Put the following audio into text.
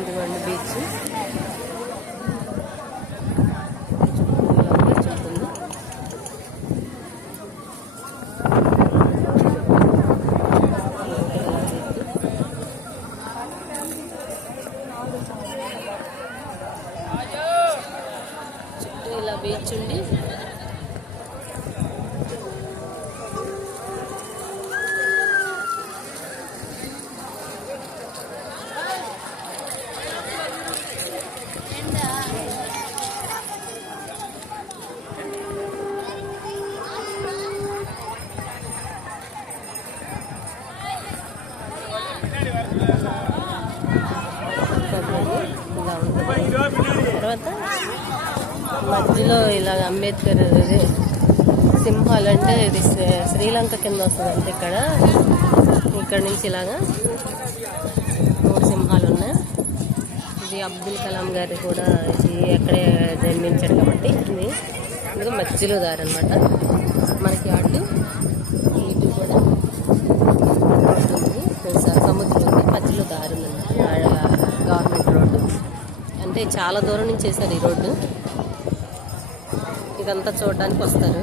ఇదిగోండి బీచ్. చుట్టూ ఇలా బీచ్ ఉండి తర్వాత మధ్యలో ఇలాగ అంబేద్కర్ సింహాలు, అంటే ఇది శ్రీలంక కింద వస్తుంది. అంటే ఇక్కడ నుంచి ఇలాగా 3 సింహాలు ఉన్నాయి. ఇది అబ్దుల్ కలాం గారి కూడా ఇది ఎక్కడే జన్మించారు కాబట్టి ఇది మధ్యలో దారి అనమాట. మనకి అటు ఇటు కూడా సముద్రం ఉంది, మధ్యలో దారి ఉంది. గవర్నమెంట్ రోడ్డు అంటే చాలా దూరం నుంచి వేశారు ఈ రోడ్డు. ఇదంతా చూడడానికి వస్తారు.